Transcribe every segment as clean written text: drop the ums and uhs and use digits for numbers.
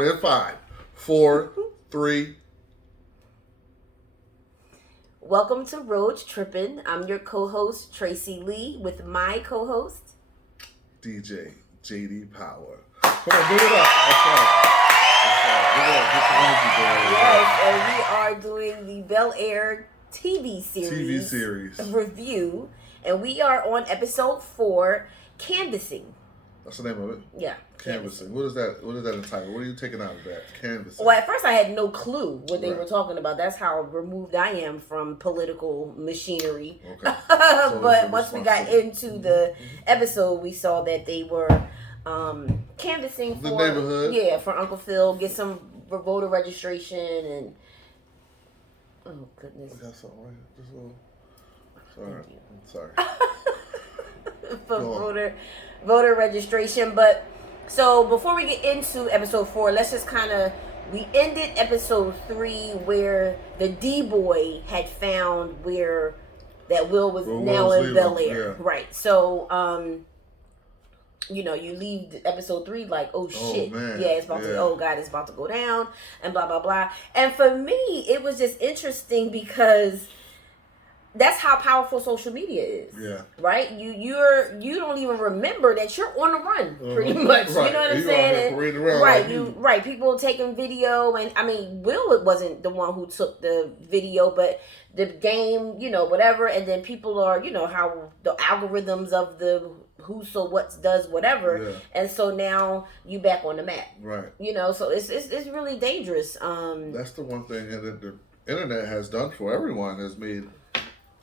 started in 5, 4, 3. Welcome to Road Trippin'. I'm your co-host, Tracee Lee, with my co-host, DJ JD Power. Come on, give it up. That's right. Yes, and we are doing the Bel Air TV series review, and we are on episode 4, Canvassing. That's the name of it? Yeah. Canvassing. What is that entitled? What are you taking out of that? Canvassing. Well, at first I had no clue what they were talking about. That's how removed I am from political machinery. Okay. But once we got into the episode, we saw that they were canvassing for the neighborhood. Yeah, for Uncle Phil, get some voter registration and oh goodness. That's all right. Sorry. For voter registration. But so before we get into episode 4, let's just we ended episode 3 where the D-boy had found where that Will was now in Bel Air. Yeah. Right. So you leave episode 3 like, oh shit, man. Yeah, it's about to, oh God, it's about to go down, and blah blah blah. And for me, it was just interesting because that's how powerful social media is. Yeah. Right? You don't even remember that you're on the run, pretty much. Right. You know what I'm saying? Right. People taking video, and I mean, Will wasn't the one who took the video, but the game, whatever, and then people are, how the algorithms of the who so what does whatever, and so now you back on the map. Right. So it's really dangerous. That's the one thing that the internet has done for everyone, has made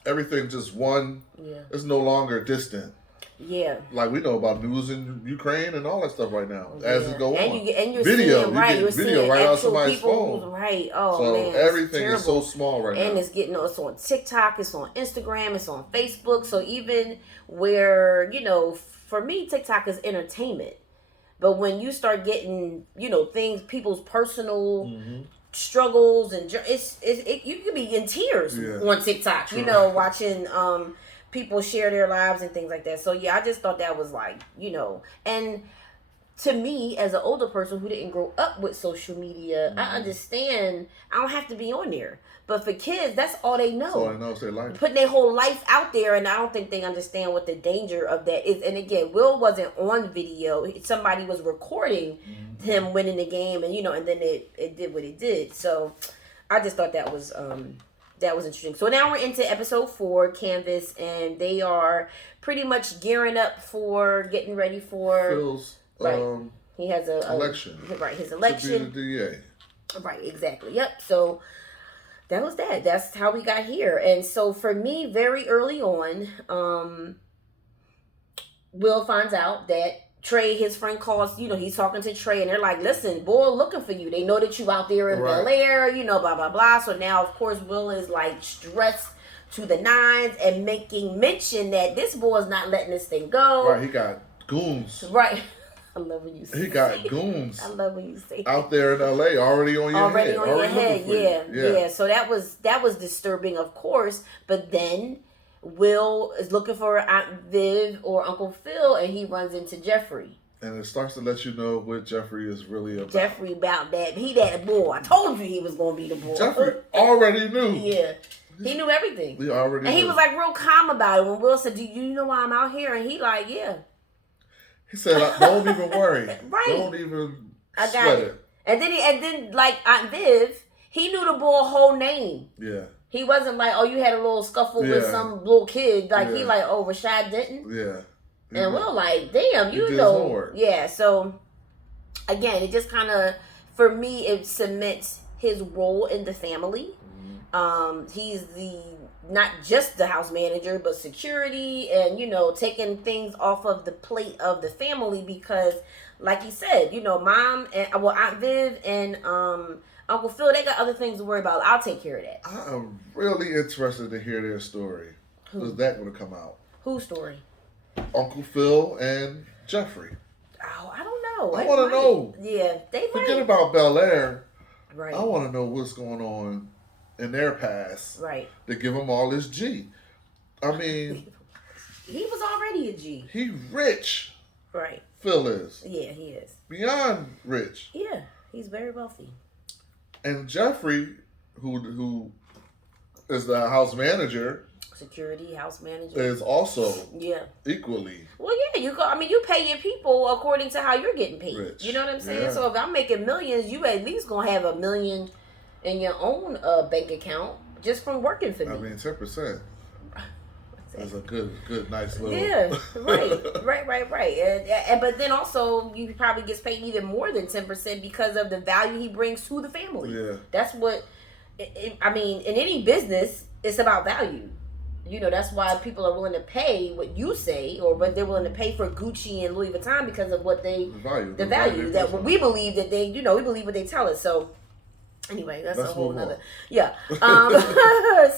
everything just one. Yeah. It's no longer distant. Yeah. Like we know about news in Ukraine and all that stuff right now as it go on. You're video, seeing, right? You're video seeing right out on somebody's phone. Right. Oh so man. Everything is so small right now. And it's it's on TikTok, it's on Instagram, it's on Facebook. So even where, for me, TikTok is entertainment. But when you start getting, things, people's personal struggles, and you could be in tears on TikTok, watching people share their lives and things like that. So yeah, I just thought that was like, and to me as an older person who didn't grow up with social media, I understand I don't have to be on there. But for kids, that's all they know. That's all they know is their life. Putting their whole life out there, and I don't think they understand what the danger of that is. And again, Will wasn't on video. Somebody was recording him winning the game, and and then it did what it did. So I just thought that was interesting. So now we're into episode 4, Canvas, and they are pretty much gearing up for getting ready for Phil's he has a election. His election. To be the DA. Right, exactly. Yep. So that was that. That's how we got here. And so for me, very early on, Will finds out that Trey, his friend, calls, he's talking to Trey, and they're like, listen, boy, looking for you. They know that you out there in Bel Air, blah, blah, blah. So now, of course, Will is like stressed to the nines and making mention that this boy's not letting this thing go. Right, he got goons. Right. I love when you say he got goons. I love when you say out there in LA, already on your head. On your head, yeah. So that was disturbing, of course. But then Will is looking for Aunt Viv or Uncle Phil, and he runs into Geoffrey. And it starts to let you know what Geoffrey is really about. Geoffrey about that. He that boy. I told you he was going to be the boy. Geoffrey already knew. Yeah. He knew everything. He already knew. And he was like real calm about it. When Will said, do you know why I'm out here? And he like, yeah. He said, don't even worry. Right. Don't even sweat it. And then like Aunt Viv, he knew the boy whole name. Yeah. He wasn't like, oh, you had a little scuffle with some little kid. Like, he like, oh, Rashad Denton? Yeah. And Will like, damn, you know. Yeah, so, again, it just kind of, for me, it cements his role in the family. He's not just the house manager, but security and, taking things off of the plate of the family because, like he said, Mom and, Aunt Viv and Uncle Phil, they got other things to worry about. I'll take care of that. I am really interested to hear their story. Is that going to come out? Whose story? Uncle Phil and Geoffrey. Oh, I don't know. I want to know. Yeah, they might. Forget about Bel Air. Right. I want to know what's going on in their past. Right. To give them all this G. I mean. He was already a G. He rich. Right. Phil is. Yeah, he is. Beyond rich. Yeah. he's very wealthy. And Geoffrey, who is the house manager, security house manager, is also equally. Well, yeah, you pay your people according to how you're getting paid. Rich. You know what I'm saying? Yeah. So if I'm making millions, you at least gonna have $1 million in your own bank account just from working for me. I mean, 10%. That's a good, nice little. Yeah, right. And but then also you probably gets paid even more than 10% because of the value he brings to the family. Yeah, that's what. I mean, in any business, it's about value. That's why people are willing to pay what you say, or what they're willing to pay for Gucci and Louis Vuitton because of what they the value that we believe that they we believe what they tell us. So. Anyway, that's a whole nother. Yeah.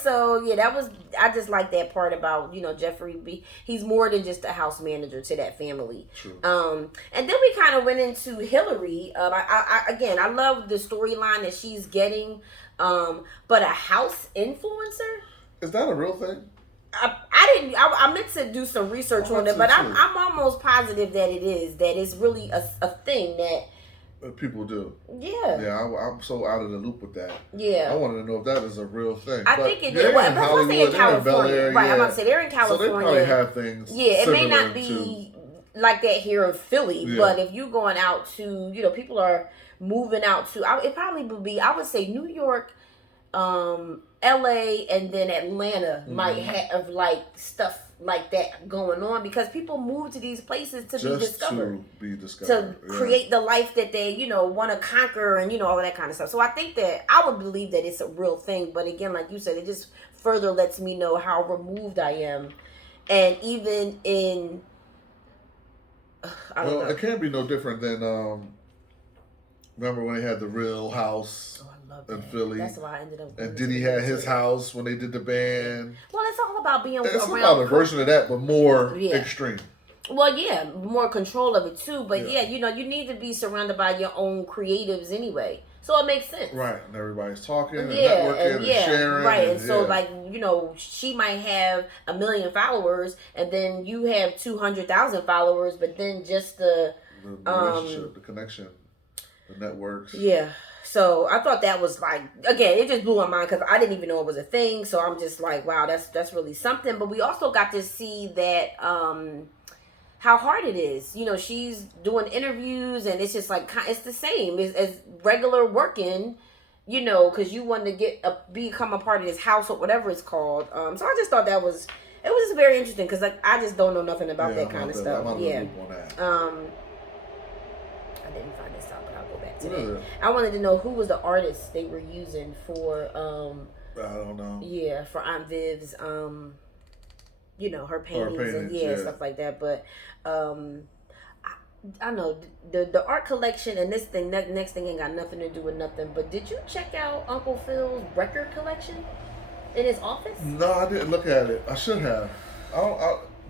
So yeah, I just like that part about Geoffrey. He's more than just a house manager to that family. True. And then we kind of went into Hilary. I love the storyline that she's getting. But a house influencer, is that a real thing? I meant to do some research on it, but I'm almost positive that it is. That it's really a thing that. People do. Yeah. Yeah, I'm so out of the loop with that. Yeah. I wanted to know if that is a real thing. I think it is. Well, let's say in California. Bel Air, right, I'm about to say they're in California. So they probably have things. Yeah, it may not be like that here in Philly, but if you're going out to, people are moving out to, it probably would be, I would say New York, LA, and then Atlanta might have like stuff like that going on because people move to these places to be discovered. To create the life that they, want to conquer and, all of that kind of stuff. So I think that I would believe that it's a real thing. But again, like you said, it just further lets me know how removed I am. And even in, I don't know. It can't be no different than, remember when they had the Real House in Philly? That's why I ended up. And Diddy had his house when they did the band. Well, it's all about being it's around. It's about a version of that, but more extreme. Well, yeah, more control of it too. But you need to be surrounded by your own creatives anyway. So it makes sense. Right. And everybody's talking and networking and sharing. Right. And so she might have 1 million followers and then you have 200,000 followers, but then just the relationship, the connection, the networks. Yeah. So I thought that was again, it just blew my mind because I didn't even know it was a thing. So I'm just like, wow, that's really something. But we also got to see that how hard it is. She's doing interviews and it's just like, it's the same as regular working, because you wanted to become a part of this house or whatever it's called. So I just thought it was just very interesting because I just don't know nothing about that kind of stuff. I didn't find this out, but I'll go back to that. I wanted to know who was the artist they were using for. I don't know. Yeah, for Aunt Viv's. Her paintings and stuff like that. But I know the art collection and this thing. Next thing ain't got nothing to do with nothing. But did you check out Uncle Phil's record collection in his office? No, I didn't look at it. I should have.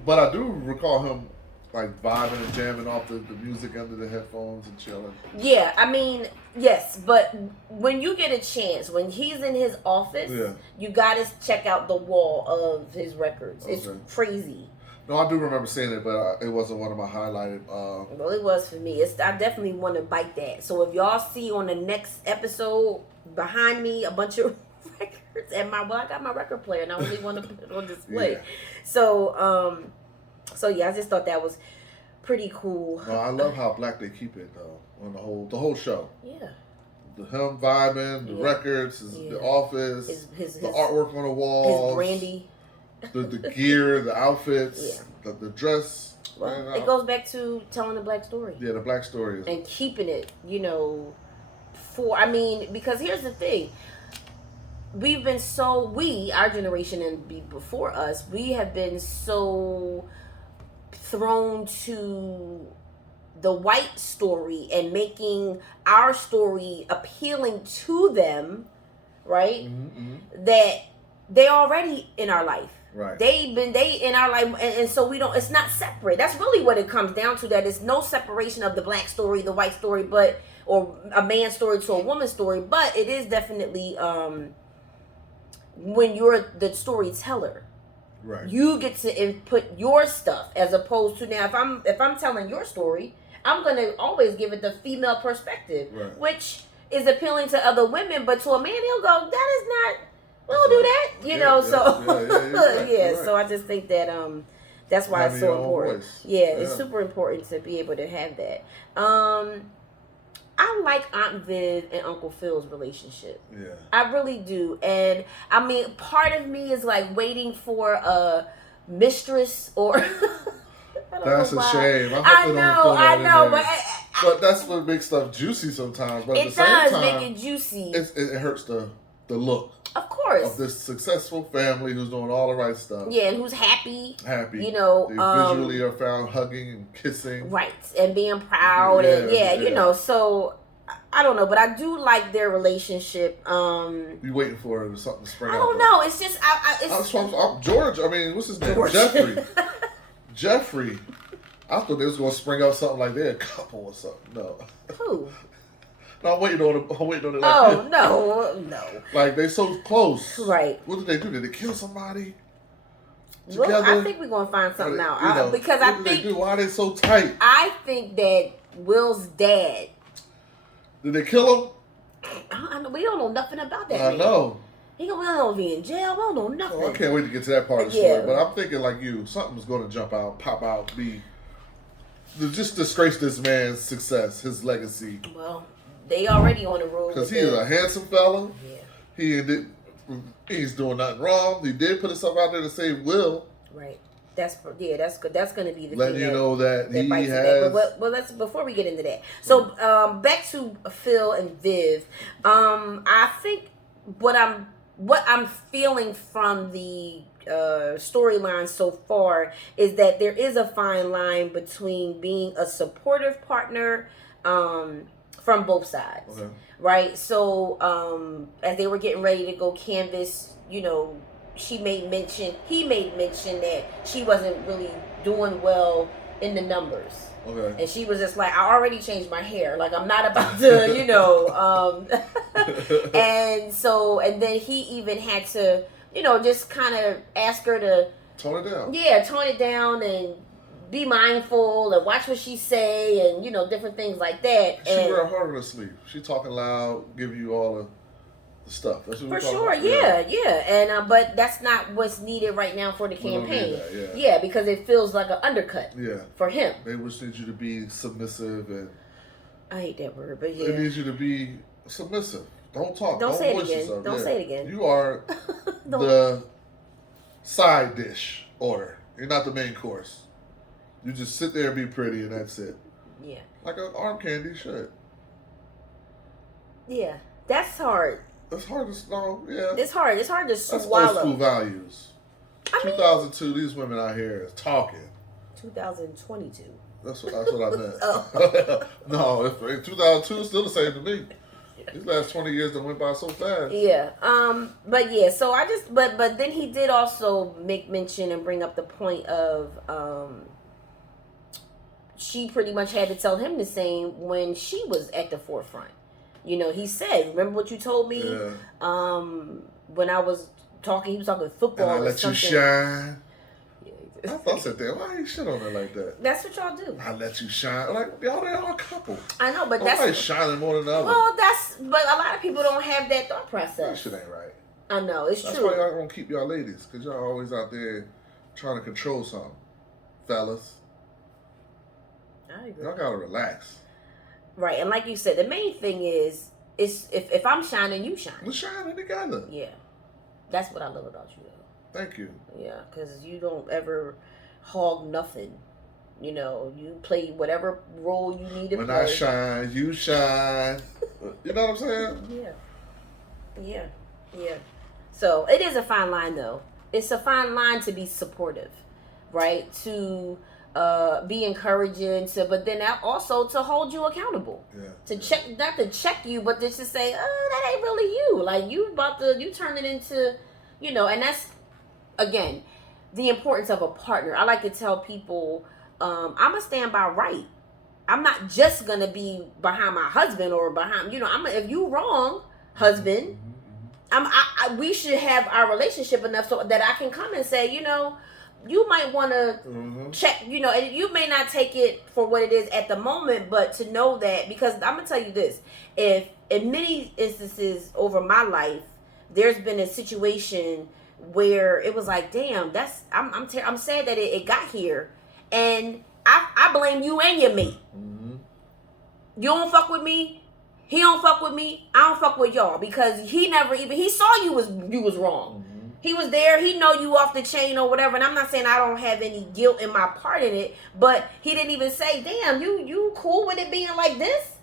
But I do recall him vibing and jamming off the music under the headphones and chilling. Yeah, I mean, yes, but when you get a chance, when he's in his office, you gotta check out the wall of his records. Okay. It's crazy. No, I do remember seeing it, but it wasn't one of my highlighted. Well, it was for me. I definitely want to bite that. So if y'all see on the next episode behind me a bunch of records and I got my record player and I really want to put it on display. Yeah. So I just thought that was pretty cool. No, I love how black they keep it though on the whole show. Yeah. Him vibing, the records, the office, his the artwork on the walls, his brandy, the gear, the outfits, the dress. Well, it goes back to telling the black story. Yeah, the black story and keeping it, because here's the thing. We've been our generation and before us, we have been so thrown to the white story and making our story appealing to them, right? Mm-hmm. That they already in our life. Right. They in our life, and so it's not separate. That's really what it comes down to. That it's no separation of the black story, the white story, or a man's story to a woman's story. But it is definitely when you're the storyteller. Right. You get to input your stuff as opposed to now if I'm telling your story, I'm going to always give it the female perspective, which is appealing to other women, but to a man, he'll go, that is not, we don't do that, so I just think that that's why it's so important. It's super important to be able to have that. I like Aunt Viv and Uncle Phil's relationship. Yeah. I really do. And I mean, part of me is like waiting for a mistress or that's a shame. I know, but that's what makes stuff juicy sometimes. But it at the same time, make it juicy. It hurts the look. Of course. Of this successful family who's doing all the right stuff. Yeah, and who's happy. Happy. You know. They visually are found hugging and kissing. Right. And being proud you know, so I don't know, but I do like their relationship. You waiting for something to spring up? I don't know. It's just George. I mean, what's his name? George. Geoffrey. I thought they was gonna spring out something like they're a couple or something. No. Who? No, I'm waiting on it. Like no. Like they so close. Right. What did they do? Did they kill somebody? Together? Well, I think we're gonna find something out. Because I think they do? Why are they so tight? I think that Will's dad. Did they kill him? We don't know nothing about that. I know. We don't know if he's in jail. We don't know nothing. I can't wait to get to that part of the story. But I'm thinking like you, something's going to jump out, pop out, just disgrace this man's success, his legacy. Well, they already on the road. Because he's a handsome fella. Yeah. He's doing nothing wrong. He did put himself out there to save Will. Right. That's good. That's going to be the letting thing. You know that he has. Well, let's before we get into that. So back to Phil and Viv. I think what I'm feeling from the storyline so far is that there is a fine line between being a supportive partner from both sides. Okay. Right? So as they were getting ready to go canvas, you know, he made mention that she wasn't really doing well in the numbers. Okay. And she was just like, I already changed my hair. Like, I'm not about to, you know. And then he even had to, you know, just kind of ask her to tone it down. Yeah, tone it down and be mindful and watch what she say and, you know, different things like that. She wear her heart on her sleeve. She talking loud, give you all the stuff. That's what for sure, yeah. And but that's not what's needed right now for the campaign. Yeah, because it feels like an undercut. For him. They just need you to be submissive and. I hate that word, but yeah. They need you to be submissive. Don't talk. Don't say it voice again. yourself. Don't say it again. You are the side dish order. You're not the main course. You just sit there and be pretty, and that's it. Yeah. Like an arm candy should. Yeah, that's hard. It's hard to swallow. Yeah. It's hard to swallow. That's old school values. 2002, these women out here is talking. 2022. That's what I meant. Oh. No, in 2002, it's still the same to me. These last 20 years that went by so fast. Yeah. But yeah, so I just but then he did also make mention and bring up the point of she pretty much had to tell him the same when she was at the forefront. You know, he said, remember what you told me? Yeah. When I was talking, he was talking football. And I let you shine. Yeah, I said that. Why you shit on her like that? That's what y'all do. I let you shine. Like, y'all are a couple. I know, but that's shining more than the other. Well, but a lot of people don't have that thought process. That shit ain't right. I know, it's that's true. That's why y'all gonna keep y'all ladies, because y'all always out there trying to control something. Fellas. I agree. Y'all gotta relax. Right, and like you said, the main thing is if I'm shining, you shine. We're shining together. Yeah, that's what I love about you, though. Thank you. Yeah, because you don't ever hog nothing. You know, you play whatever role you need to play. When I shine, you shine. You know what I'm saying? Yeah. So it is a fine line, though. It's a fine line to be supportive, right? To be encouraging, but then also to hold you accountable. Yeah. Not to check you, but just to say, oh, that ain't really you. Like you turn it into, you know, and that's again the importance of a partner. I like to tell people, I'm gonna stand by right. I'm not just gonna be behind my husband or behind, you know. If you wrong, husband, we should have our relationship enough so that I can come and say, you know, you might want to check, you know, and you may not take it for what it is at the moment, but to know that, because I'm going to tell you this, if in many instances over my life, there's been a situation where it was like, damn, that's, I'm sad that it got here. And I blame you and your mate. Mm-hmm. You don't fuck with me. He don't fuck with me. I don't fuck with y'all, because he saw you was wrong. Mm-hmm. He was there. He know you off the chain or whatever. And I'm not saying I don't have any guilt in my part in it, but he didn't even say, damn, you cool with it being like this?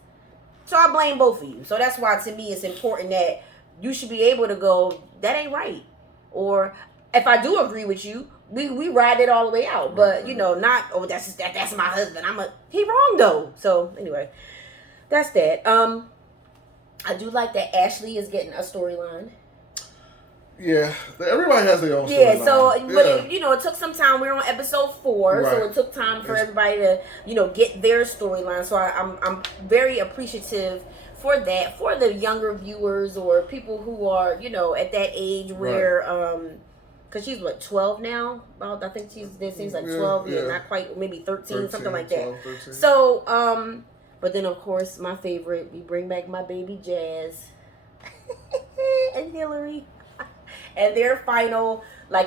So I blame both of you. So that's why, to me, it's important that you should be able to go, that ain't right. Or if I do agree with you, we ride it all the way out. But, you know, not, oh, that's my husband. He wrong though. So anyway, that's that. I do like that Ashley is getting a storyline. Yeah, everybody has their own storyline. Yeah, so but it took some time. We're on episode 4, right. So it took time for everybody to get their storyline. So I'm very appreciative for that, for the younger viewers or people who are at that age where because she's 12 now. Well, I think there seems like 12, not quite, maybe 13 something like that. 12, 13. So but then of course my favorite, we bring back my baby Jazz and Hilary. And their final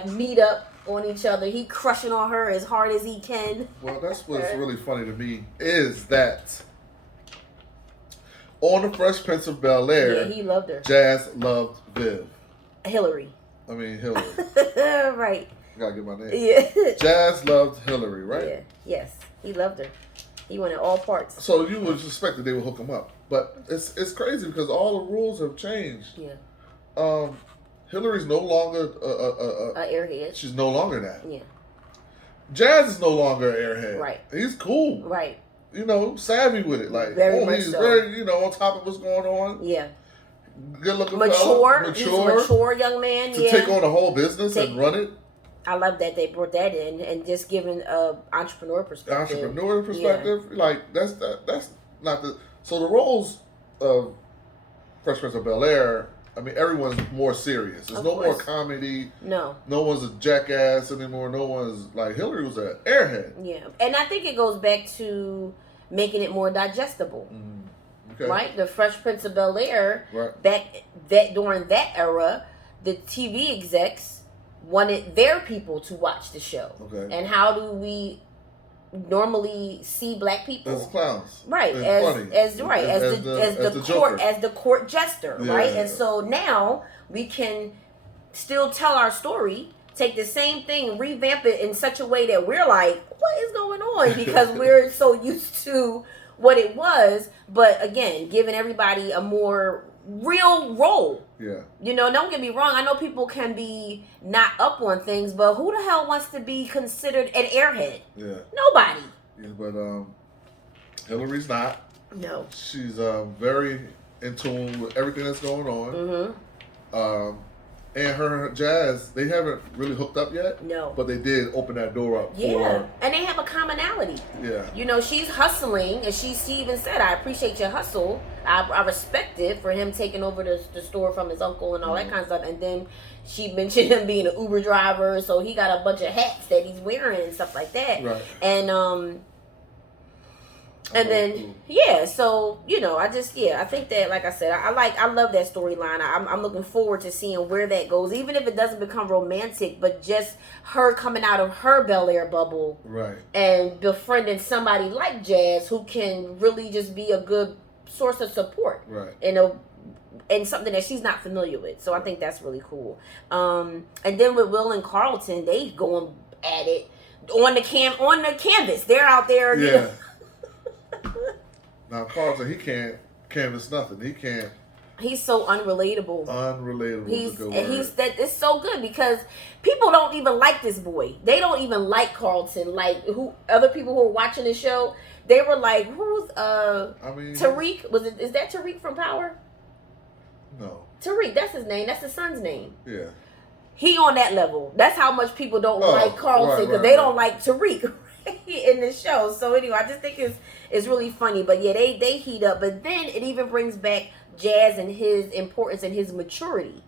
meet up on each other. He crushing on her as hard as he can. Well, that's what's really funny to me is that on the Fresh Prince of Bel Air, he loved her. Jazz loved Viv. Hilary. Hilary. Right. I gotta get my name. Yeah. Jazz loved Hilary, right? Yeah. Yes, he loved her. He wanted all parts. So you would suspect that they would hook him up, but it's crazy because all the rules have changed. Yeah. Hilary's no longer an airhead. She's no longer that. Yeah. Jazz is no longer an airhead. Right. He's cool. Right. Savvy with it. He's very, on top of what's going on. Yeah. Good looking fella. He's a mature young man. To take on the whole business and run it. I love that they brought that in and just giving an entrepreneur perspective. Yeah. That's not the. So the roles of Fresh Prince of Bel Air. Everyone's more serious. There's no more comedy. No. No one's a jackass anymore. No one's Hilary was an airhead. Yeah. And I think it goes back to making it more digestible. Okay. Right? The Fresh Prince of Bel Air, during that era, the TV execs wanted their people to watch the show. Okay. And how do we normally see black people as clowns, right? As the court jester, right? And so now we can still tell our story, take the same thing, revamp it in such a way that we're like, what is going on? Because we're so used to what it was, but again, giving everybody a more real role. Yeah. Don't get me wrong. I know people can be not up on things, but who the hell wants to be considered an airhead? Yeah. Nobody. Yeah, but Hilary's not. No. She's very in tune with everything that's going on. Mm-hmm. And her and Jazz, they haven't really hooked up yet. No. But they did open that door up. Yeah. And they have a commonality. Yeah. She's hustling, and she even said, I appreciate your hustle. I respect it for him taking over the store from his uncle and all that kind of stuff. And then she mentioned him being an Uber driver, so he got a bunch of hats that he's wearing and stuff like that. Right. And then, so, I think that, like I said, I love that storyline. I'm looking forward to seeing where that goes, even if it doesn't become romantic, but just her coming out of her Bel Air bubble. Right. And befriending somebody like Jazz who can really just be a good source of support. Right. And something that she's not familiar with. So I think that's really cool. And then with Will and Carlton, they going at it on the canvas. They're out there. Yeah. Now Carlton, he can't canvas nothing. He can't. He's so unrelatable. It's so good because people don't even like this boy. They don't even like Carlton. Other people who are watching the show, they were like, "Who's Tariq? Is that Tariq from Power?" No. Tariq, that's his name. That's his son's name. Yeah. He on that level. That's how much people don't like Carlton because they don't like Tariq in the show. So anyway, I just think it's really funny. But yeah, they heat up. But then it even brings back Jazz and his importance and his maturity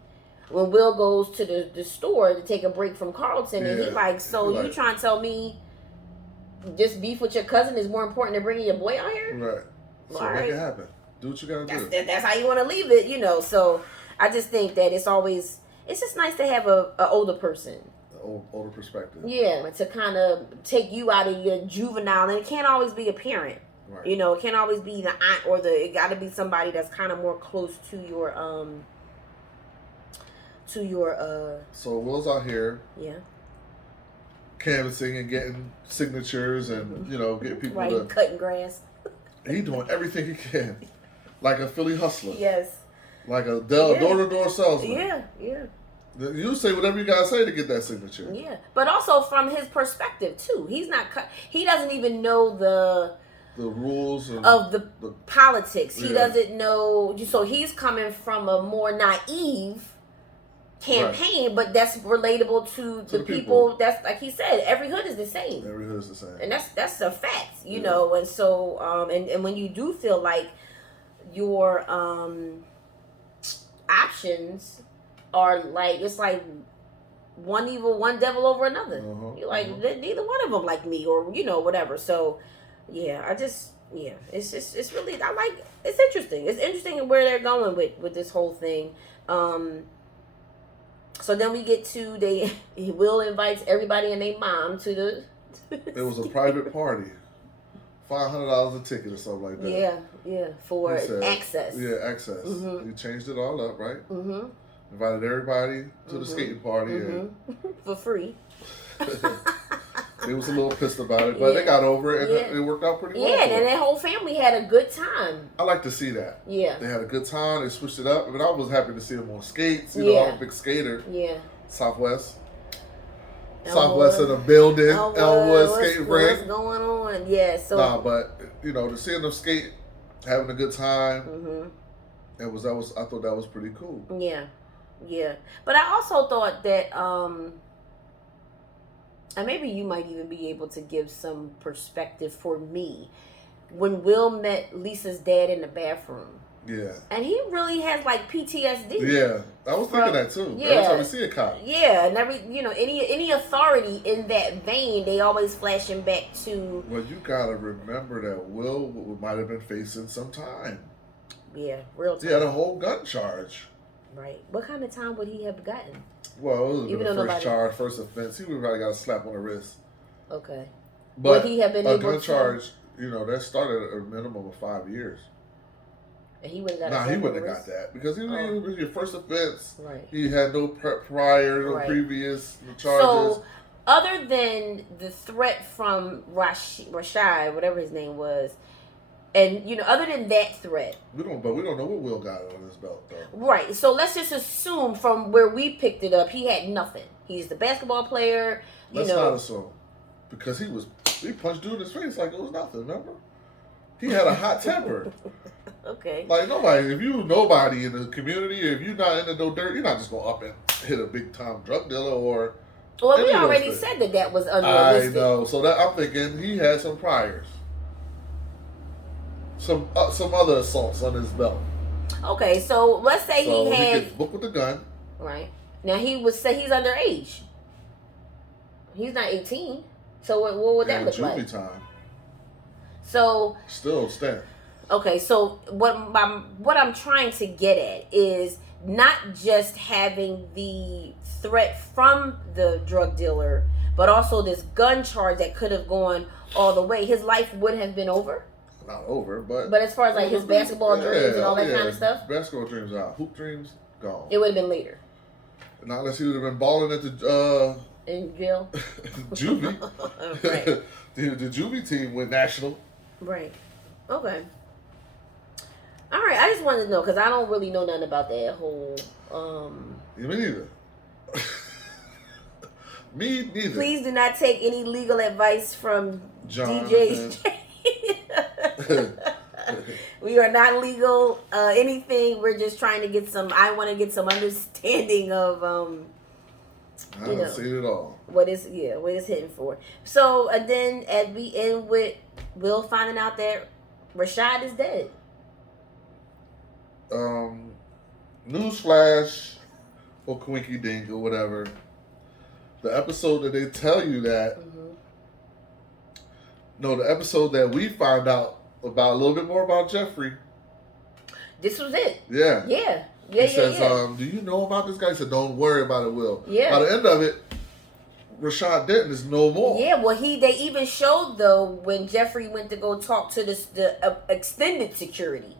when Will goes to the store to take a break from Carlton, and he like, so you trying to tell me this beef with your cousin is more important than bringing your boy out here? Right. So make it happen. Do what you gotta do. That's how you want to leave it, you know. So I just think that it's just nice to have a older person. Older perspective. Yeah, to kind of take you out of your juvenile, and it can't always be a parent. Right. You know, it can't always be the aunt or it got to be somebody that's kind of more close to your So Will's out here. Yeah. Canvassing and getting signatures and getting people to cutting grass. He doing everything he can, like a Philly hustler. Yes. Like a door-to-door salesman. Yeah, yeah. You say whatever you gotta say to get that signature. Yeah, but also from his perspective too. He's not. He doesn't even know the rules of the politics. He doesn't know. So he's coming from a more naive campaign, but that's relatable to the people. That's like he said. Every hood is the same. Every hood is the same, and that's a fact. You know, and so and when you do feel like your options are like, it's like one devil over another. You're like, neither one of them like me, or whatever. So it's really, it's interesting. It's interesting where they're going with this whole thing. So then we get to Will invites everybody and their mom to the. It was a private party. $500 a ticket or something like that. Yeah, for access. Yeah, access. He changed it all up, right? Invited everybody to the skating party and for free. They was a little pissed about it, but they got over it and it worked out pretty well. Yeah, and their whole family had a good time. I like to see that. Yeah. They had a good time. They switched it up. I mean, I was happy to see them on skates. I'm a big skater. Yeah. Southwest in the building. Elwood skating rink. What's going on? Yeah. So. But to see them skate, having a good time. I thought that was pretty cool. Yeah. Yeah. But I also thought that and maybe you might even be able to give some perspective for me. When Will met Lisa's dad in the bathroom. Yeah. And he really has like PTSD. Yeah. I was thinking that too. Yeah. Every time we see a cop. Yeah, and any authority in that vein, they always flashing back to. Well, you gotta remember that Will might have been facing some time. Yeah, real time. He had a whole gun charge. Right. What kind of time would he have gotten? Well, it was the first charge, first offense. He would have probably got a slap on the wrist. Okay. But would he have been a able gun charge, that started at a minimum of 5 years. And he wouldn't have got he wouldn't have got that because it was your first offense. Right. He had no prior, no previous charges. So, other than the threat from Rashad, whatever his name was, and other than that threat, we don't know what Will got on his belt though. Right. So let's just assume from where we picked it up, he had nothing. He's the basketball player. Let's not assume, because he punched dude in his face like it was nothing. Remember, he had a hot temper. Okay. Like if you nobody in the community, if you're not into no dirt, you're not just gonna up and hit a big time drug dealer or. Well, we already said that was unrealistic. I know. So that I'm thinking he had some priors. Some other assaults on his belt. Okay, so let's say he gets booked with a gun. Right. Now he would say he's underage. He's not 18. So what would that look like? Juvie time. So still stand. Okay, so what I'm trying to get at is not just having the threat from the drug dealer, but also this gun charge that could have gone all the way. His life would have been over. Not over, but as far as like his basketball dreams and all that kind of stuff. Basketball dreams out. Hoop dreams gone. It would have been later. Not unless he would have been balling at the in jail. Juvie. Right. the Juvie team went national. Right. Okay. All right. I just wanted to know because I don't really know nothing about that whole. Me neither. Me neither. Please do not take any legal advice from John DJ. We are not legal anything. We're just trying to get some. I want to get some understanding of I don't see it all. What is hitting for. So and then at the end with Will finding out that Rashad is dead. Newsflash. or Quinky Dink or whatever, the episode that they tell you that, no, the episode that we find out about a little bit more about Geoffrey. This was it. Yeah. Yeah. He says, do you know about this guy? He said, don't worry about it, Will. Yeah. By the end of it, Rashad Denton is no more. Yeah, well, they even showed, though, when Geoffrey went to go talk to the extended security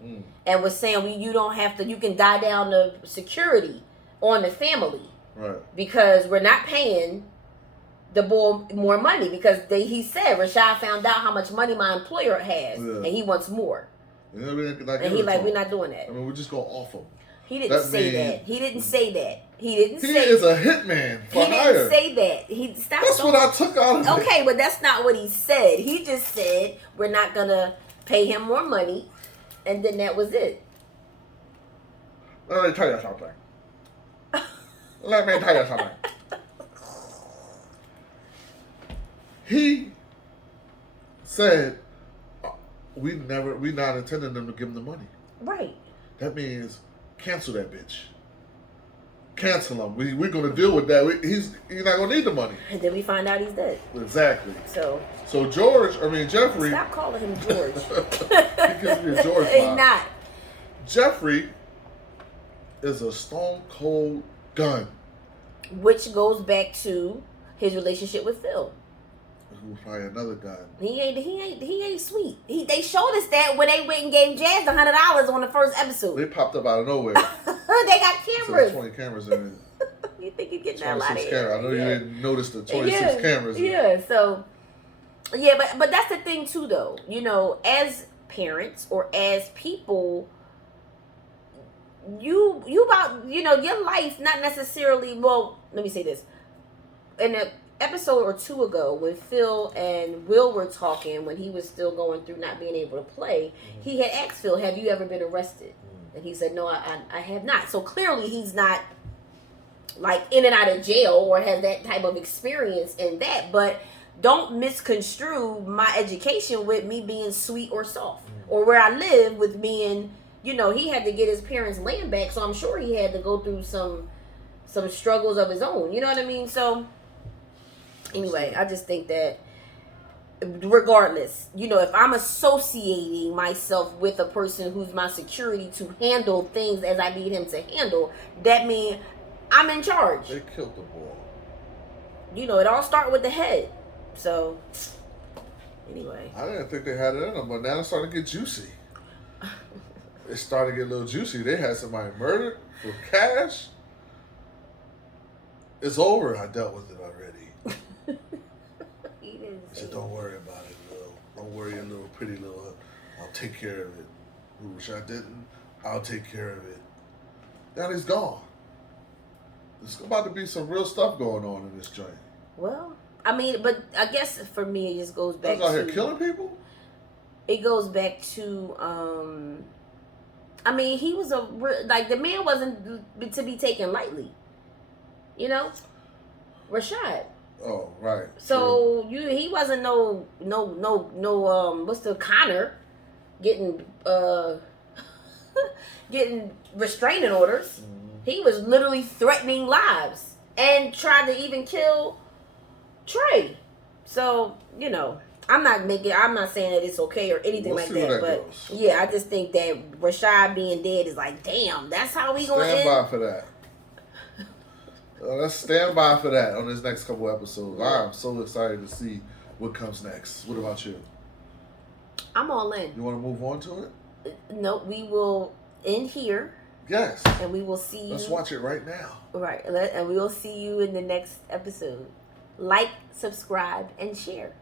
and was saying, you don't have to, you can die down the security on the family. Right. Because we're not paying the boy more money. Because he said, Rashad found out how much money my employer has, and he wants more. Yeah, and he like, we're not doing that. I mean, we're just going to off him. He didn't say that. He didn't say that. He is a hitman for hire. He didn't say that. That's what I took out of it. Okay, but that's not what he said. He just said we're not gonna pay him more money, and then that was it. Let me tell you something. He said we not intending them to give him the money. Right. That means cancel that bitch. Cancel him. We're going to deal with that. He's not going to need the money. And then we find out he's dead. Exactly. So Geoffrey. Stop calling him George. He gives me a George vibe. He's not. Geoffrey is a stone cold gun. Which goes back to his relationship with Phil. Who'll find another gun. He ain't sweet. They showed us that when they went and gave Jazz $100 on the first episode. They popped up out of nowhere. They got cameras. 20 cameras in it. You think you're getting that a lot of cameras? I know you didn't notice the 26 cameras. So but that's the thing too, though. You know, as parents or as people, you about, you know, your life not necessarily. Well, let me say this. In an episode or two ago, when Phil and Will were talking, when he was still going through not being able to play, he had asked Phil, "Have you ever been arrested?" And he said, "No, I have not." So clearly, he's not like in and out of jail or has that type of experience in that. But don't misconstrue my education with me being sweet or soft, or where I live with being, you know, he had to get his parents' land back, so I'm sure he had to go through some struggles of his own. You know what I mean? So anyway, I just think that regardless, you know, if I'm associating myself with a person who's my security to handle things as I need him to handle, that means I'm in charge. They killed the boy. You know, it all started with the head. So anyway, I didn't think they had it in them, but now it's starting to get juicy. It started to get a little juicy. They had somebody murdered for cash. It's over. I dealt with it already. He didn't I said, don't worry about it, little. Don't worry, your little pretty little. I'll take care of it. Which I didn't. I'll take care of it. Now he's gone. There's about to be some real stuff going on in this joint. Well, I mean, but I guess for me, it just goes back to... out here killing people? It goes back to, I mean, he was like, the man wasn't to be taken lightly. You know? Rashad. Oh, right. So, he wasn't no, what's the Connor getting restraining orders. Mm-hmm. He was literally threatening lives and tried to even kill Trey. So, you know, I'm not saying that it's okay or anything like that, but yeah, I just think that Rashad being dead is like, damn, that's how we gonna end. Stand by for that. Let's stand by for that on this next couple episodes. I'm so excited to see what comes next. What about you? I'm all in. You want to move on to it? No, we will end here. Yes. And we will see you. Let's watch it right now. Right. And we will see you in the next episode. Like, subscribe, and share.